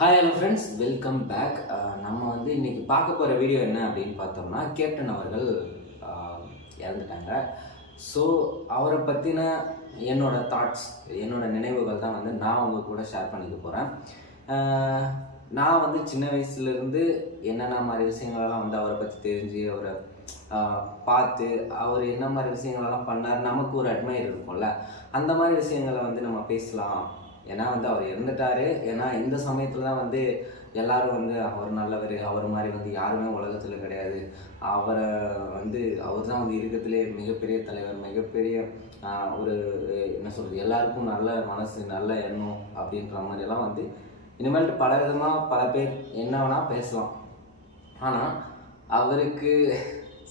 Hi hello friends, welcome back. நம்ம இன்னைக்கு பார்க்க போகிற வீடியோ என்ன அப்படின்னு பார்த்தோம்னா, கேப்டன் அவர்கள் இறந்துட்டாங்க. ஸோ அவரை பற்றின என்னோட தாட்ஸ், என்னோட நினைவுகள் தான் நான் உங்கள் கூட ஷேர் பண்ணிக்க போகிறேன். நான் சின்ன வயசுலேருந்து என்னென்ன மாதிரி விஷயங்களெல்லாம் அவரை பற்றி தெரிஞ்சு, அவரை பார்த்து, அவர் என்ன மாதிரி விஷயங்களெல்லாம் பண்ணார், நமக்கு ஒரு அட்மையர் இருக்கும்ல, அந்த மாதிரி விஷயங்களை நம்ம பேசலாம். ஏன்னா அவர் இறந்துட்டாரு. ஏன்னா இந்த சமயத்தில் தான் எல்லாரும் அவர் நல்லவர், அவர் மாதிரி யாருமே உலகத்தில் கிடையாது, அவரை அவர் தான் இருக்கிறதுலே மிகப்பெரிய தலைவர், மிகப்பெரிய ஒரு என்ன சொல்கிறது, எல்லாருக்கும் நல்ல மனசு, நல்ல எண்ணம் அப்படின்ற மாதிரியெல்லாம் இனிமேல்ட்டு பல விதமாக பல பேர் என்ன வேணால் பேசலாம். ஆனால் அவருக்கு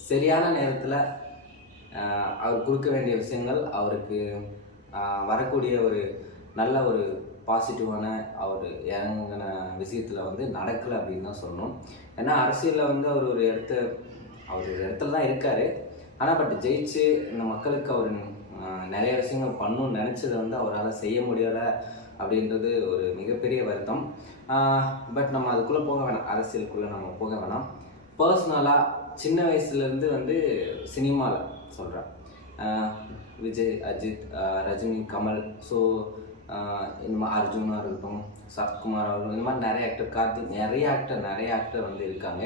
சரியான நேரத்தில் அவர் கொடுக்க வேண்டிய விஷயங்கள், அவருக்கு வரக்கூடிய ஒரு நல்ல ஒரு பாசிட்டிவான அவர் இறங்கின விஷயத்தில் நடக்கலை அப்படின்னு தான் சொல்லணும். ஏன்னா அரசியலில் அவர் ஒரு இடத்துல தான் இருக்கார். ஆனால் பட் ஜெயிச்சு இந்த மக்களுக்கு அவர் நிறைய விஷயங்கள் பண்ணணும்னு நினச்சதை அவரால் செய்ய முடியலை அப்படின்றது ஒரு மிகப்பெரிய வருத்தம். பட் நம்ம அதுக்குள்ளே போக வேணாம், அரசியலுக்குள்ளே நம்ம போக வேணாம். பர்சனலாக சின்ன வயசுலேருந்து சினிமாவில் சொல்கிறேன், விஜய், அஜித், ரஜினி, கமல், ஸோ இந்த மாதிரி அர்ஜுனாக இருக்கட்டும், சரத்குமார் அவர்கள், இந்த மாதிரி நிறைய ஆக்டர், கார்த்திக், நிறைய ஆக்டர் இருக்காங்க.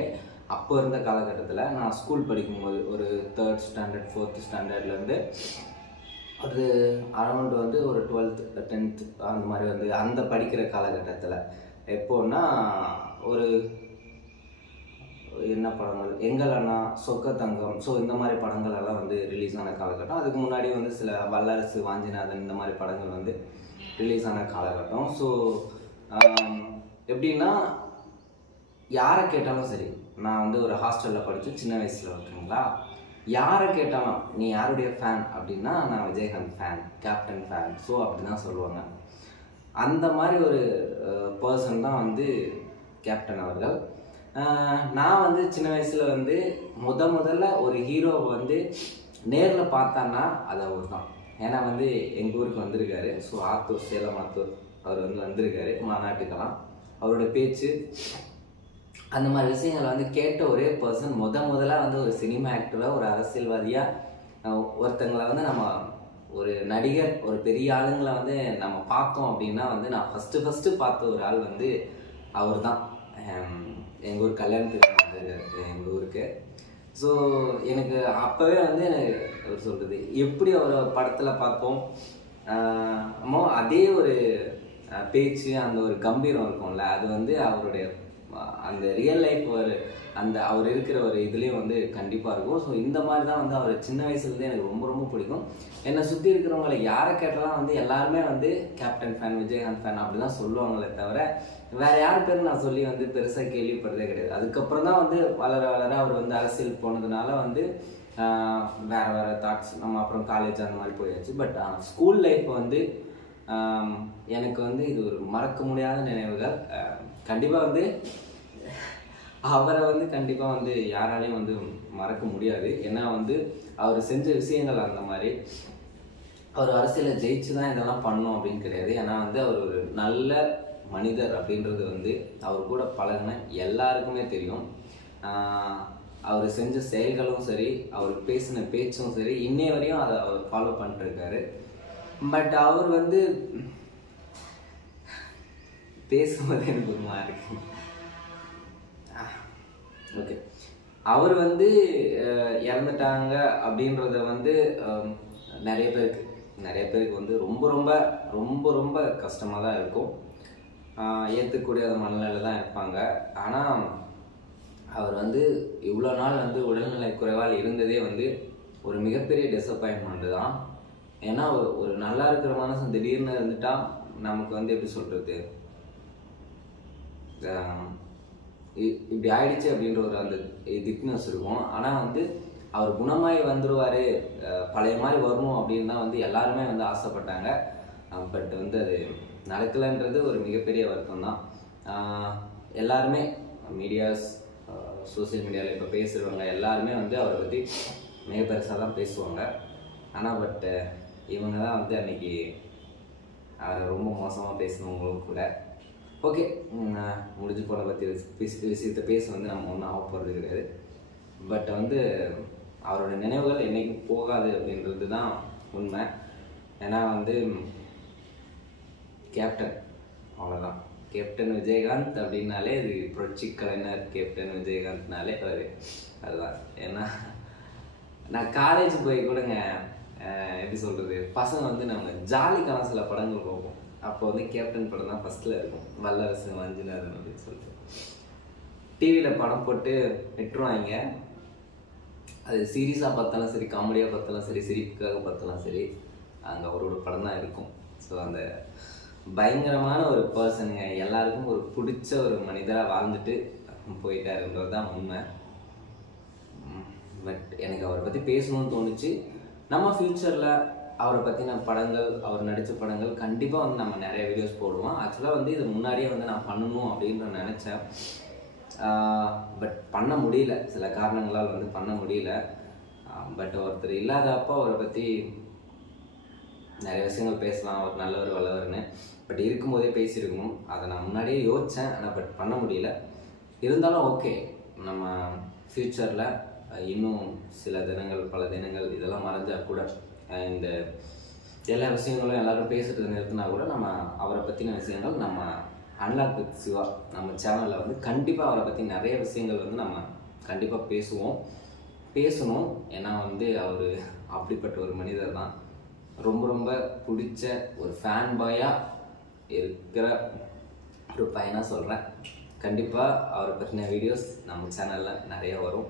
அப்போ இருந்த காலகட்டத்தில் நான் ஸ்கூல் படிக்கும்போது ஒரு 3rd ஸ்டாண்டர்ட் 4th ஸ்டாண்டர்ட்லேருந்து ஒரு அரௌண்ட் ஒரு 12th 10th அந்த மாதிரி அந்த படிக்கிற காலகட்டத்தில் எப்போன்னா ஒரு என்ன படங்கள், எங்கள் அண்ணா, சொக்க தங்கம், ஸோ இந்த மாதிரி படங்கள் எல்லாம் ரிலீஸ் ஆன காலகட்டம். அதுக்கு முன்னாடி சில வல்லரசு, வாஞ்சிநாதன், இந்த மாதிரி படங்கள் ரிலீஸ் ஆன காலகட்டம். ஸோ எப்படின்னா யாரை கேட்டாலும் சரி, நான் ஒரு ஹாஸ்டலில் படித்து சின்ன வயசில் ஓகேங்களா, யாரை கேட்டாலும் நீ யாருடைய ஃபேன் அப்படின்னா நான் Vijayakanth fan, captain fan, so அப்படி தான் சொல்லுவாங்க. அந்த மாதிரி ஒரு பர்சன் தான் கேப்டன் அவர்கள். நான் சின்ன வயசில் முதல்ல ஒரு ஹீரோவை நேரில் பார்த்தான்னா அது அவர் தான். ஏன்னா எங்கள் ஊருக்கு வந்திருக்காரு. ஸோ ஆத்தூர், சேலம் ஆத்தூர் அவர் வந்திருக்காரு மாநாட்டுக்கெல்லாம். அவரோட பேச்சு, அந்த மாதிரி விஷயங்களை கேட்ட ஒரே பர்சன், முதல்ல ஒரு சினிமா ஆக்டராக, ஒரு அரசியல்வாதியாக, ஒருத்தங்களை நம்ம ஒரு நடிகர், ஒரு பெரிய ஆளுங்களை நம்ம பார்த்தோம் அப்படின்னா நான் ஃபஸ்ட்டு பார்த்த ஒரு ஆள் அவர் தான். எங்கள் ஊர் கல்யாணத்துக்கு வந்திருக்காரு எங்கள் ஊருக்கு. ஸோ எனக்கு அப்போவே அவர் சொல்கிறது, எப்படி அவரை படத்தில் பார்ப்போம் அதே ஒரு பேச்சு, அந்த ஒரு கம்பீரம் இருக்கும்ல, அது அவருடைய அந்த ரியல் லைஃப் அவர் இருக்கிற ஒரு இதுலேயும் கண்டிப்பாக இருக்கும். ஸோ இந்த மாதிரி தான் அவர் சின்ன வயசுலேருந்தே எனக்கு ரொம்ப ரொம்ப பிடிக்கும். என்னை சுற்றி இருக்கிறவங்களை யாரை கேட்டாலும் எல்லாருமே கேப்டன் ஃபேன், விஜயகாந்த் ஃபேன் அப்படி தான் சொல்லுவாங்களே தவிர வேறு யார் பேர் நான் சொல்லி பெருசாக கேள்விப்படுறதே கிடையாது. அதுக்கப்புறம் தான் வளர வளர அவர் அரசியல் போனதுனால வேறு தாட்ஸ், நம்ம அப்புறம் காலேஜ் அந்த மாதிரி போயாச்சு. பட் ஸ்கூல் லைஃப் எனக்கு இது ஒரு மறக்க முடியாத நினைவுகள். கண்டிப்பாக அவரை கண்டிப்பாக யாராலையும் மறக்க முடியாது. ஏன்னா அவர் செஞ்ச விஷயங்கள் அந்த மாதிரி. அவர் அரசியலில் ஜெயிச்சு தான் இதெல்லாம் பண்ணோம் அப்படின்னு கிடையாது. ஏன்னா அவர் ஒரு நல்ல மனிதர் அப்படின்றது அவர் கூட பழகின எல்லாருக்குமே தெரியும். அவர் செஞ்ச செயல்களும் சரி, அவர் பேசின பேச்சும் சரி, இன்னைய வரையும் அதை அவர் ஃபாலோ பண்ணிட்டுருக்காரு. பட் அவர் பேசும்போது எனக்கு ஒரு மாதிரி இருக்கு. ஓகே, அவர் இறந்துட்டாங்க அப்படின்றத நிறைய பேருக்கு ரொம்ப ரொம்ப ரொம்ப ரொம்ப கஷ்டமாக தான் இருக்கும். ஏற்றுக்கூடிய அந்த மனநிலை தான் இருப்பாங்க. ஆனால் அவர் இவ்வளோ நாள் உடல்நிலை குறைவால் இருந்ததே ஒரு மிகப்பெரிய டிசப்பாயின்மெண்ட்டு தான். ஏன்னா ஒரு நல்லா இருக்கிற மனசு திடீர்னு இருந்துட்டா நமக்கு எப்படி சொல்கிறது, இப்படி ஆயிடுச்சு அப்படின்ற ஒரு அந்த திக்னஸ் இருக்கும். ஆனால் அவர் குணமாய் வந்துடுவார், பழைய மாதிரி வரணும் அப்படின்னு தான் எல்லாருமே ஆசைப்பட்டாங்க. பட் அது நடக்கலைன்றது ஒரு மிகப்பெரிய வருத்தம் தான். எல்லாருமே மீடியாஸ், சோசியல் மீடியாவில் இப்போ பேசுகிறவங்க எல்லாருமே அவரை பற்றி மிக பெருசாக தான் பேசுவாங்க. ஆனால் பட் இவங்க தான் அன்னைக்கு அவரை ரொம்ப மோசமாக பேசினவங்களும் கூட. ஓகே, முடிஞ்சு போன பற்றி விஷயத்தை பேச வந்து நம்ம ஒன்றும் ஆக போகிறது கிடையாது. பட் வந்து அவரோட நினைவுகள் என்றைக்கும் போகாது அப்படின்றது தான் உண்மை. ஏன்னா வந்து கேப்டன், அவ்வளோதான். கேப்டன் விஜயகாந்த் அப்படின்னாலே அது புரட்சி கலைஞர். கேப்டன் விஜயகாந்த்னாலே அவர் அதுதான். ஏன்னா நான் காலேஜ் போய் கூடங்க எப்படி சொல்கிறது, பசங்க வந்து நம்ம ஜாலிக்கான சில படங்கள் பார்ப்போம். அப்போ வந்து கேப்டன் படம் தான் ஃபஸ்ட்டில் இருக்கும். வல்லரசு மஞ்சுநாதன் அப்படின்னு சொல்லிட்டு டிவியில் படம் போட்டு விட்டுருவாங்க. அது சீரியஸாக பார்த்தாலும் சரி, காமெடியாக பார்த்தாலும் சரி, சிரிப்புக்காக பார்த்தாலும் சரி, அங்கே அவரோட படம் தான் இருக்கும். ஸோ அந்த பயங்கரமான ஒரு பர்சனுங்க, எல்லாருக்கும் ஒரு பிடிச்ச ஒரு மனிதராக வாழ்ந்துட்டு போயிட்டாருன்றது தான் உண்மை. பட் எனக்கு அவரை பற்றி பேசணும்னு தோணுச்சு. நம்ம ஃப்யூச்சரில் அவரை பற்றின படங்கள், அவர் நடித்த படங்கள் கண்டிப்பாக வந்து நம்ம நிறைய வீடியோஸ் போடுவோம். ஆக்சுவலாக வந்து இது முன்னாடியே வந்து நான் பண்ணணும் அப்படின்னு நினச்சேன். பட் பண்ண முடியல, சில காரணங்களால் வந்து பண்ண முடியல. பட் ஒருத்தர் இல்லாதப்போ அவரை பற்றி நிறைய விஷயங்கள் பேசலாம், அவர் நல்லவர் வல்லவர்னு. பட் இருக்கும்போதே பேசியிருக்கணும். அதை நான் முன்னாடியே யோசித்தேன், ஆனால் பட் பண்ண முடியல. இருந்தாலும் ஓகே, நம்ம ஃப்யூச்சரில் இன்னும் சில தினங்கள், பல தினங்கள் இதெல்லாம் மறைஞ்சால் கூட, இந்த எல்லா விஷயங்களும் எல்லோரும் பேசுகிறது நிறுத்தினா கூட, நம்ம அவரை பற்றின விஷயங்கள் நம்ம அன்லாக் வித் சிவா நம்ம சேனலில் வந்து கண்டிப்பாக அவரை பற்றி நிறைய விஷயங்கள் வந்து நம்ம கண்டிப்பாக பேசணும். ஏன்னா வந்து அவர் அப்படிப்பட்ட ஒரு மனிதர் தான். ரொம்ப ரொம்ப பிடிச்ச ஒரு ஃபேன் பாயாக இருக்கிற ஒரு பையனாக சொல்கிறேன். கண்டிப்பாக அவரை பற்றின வீடியோஸ் நம்ம சேனலில் நிறைய வரும்.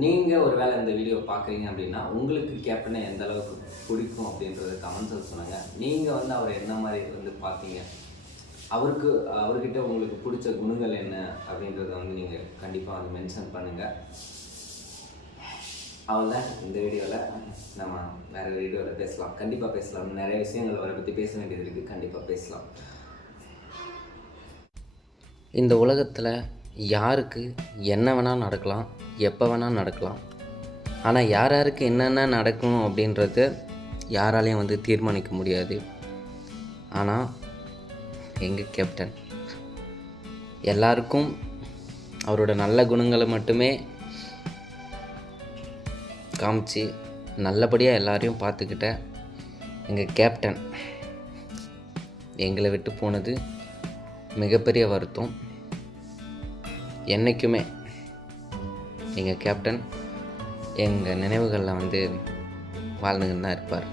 நீங்கள் ஒரு வேளை இந்த வீடியோ பார்க்குறீங்க அப்படின்னா உங்களுக்கு கேப்டனை எந்த அளவுக்கு பிடிக்கும் அப்படின்றத கமெண்ட்ஸில் சொல்லுங்கள். நீங்கள் வந்து அவர் என்ன மாதிரி வந்து பார்த்தீங்க, அவர்கிட்ட உங்களுக்கு பிடிச்ச குணங்கள் என்ன அப்படின்றத வந்து நீங்கள் கண்டிப்பாக வந்து மென்ஷன் பண்ணுங்கள். அவ்வளோதான். இந்த வீடியோவில் நம்ம வேறு வீடியோவில் பேசலாம், கண்டிப்பாக பேசலாம். நிறைய விஷயங்கள் அவரை பற்றி பேச வேண்டியது இருக்குது, கண்டிப்பாக பேசலாம். இந்த உலகத்தில் யாருக்கு என்ன வேணால் நடக்கலாம், எப்போ வேணால் நடக்கலாம். ஆனால் யார் யாருக்கு என்னென்ன நடக்கணும் அப்படின்றத யாராலையும் வந்து தீர்மானிக்க முடியாது. ஆனால் எங்கள் கேப்டன் எல்லாருக்கும் அவரோட நல்ல குணங்களை மட்டுமே காமிச்சு நல்லபடியாக எல்லாரையும் பார்த்துக்கிட்ட எங்கள் கேப்டன் எங்களை விட்டு போனது மிகப்பெரிய வருத்தம். என்றைக்குமே எங்கள் கேப்டன் எங்கள் நினைவுகளில் வந்து வாழ்ந்துக்கிட்டு தான் இருப்பார்.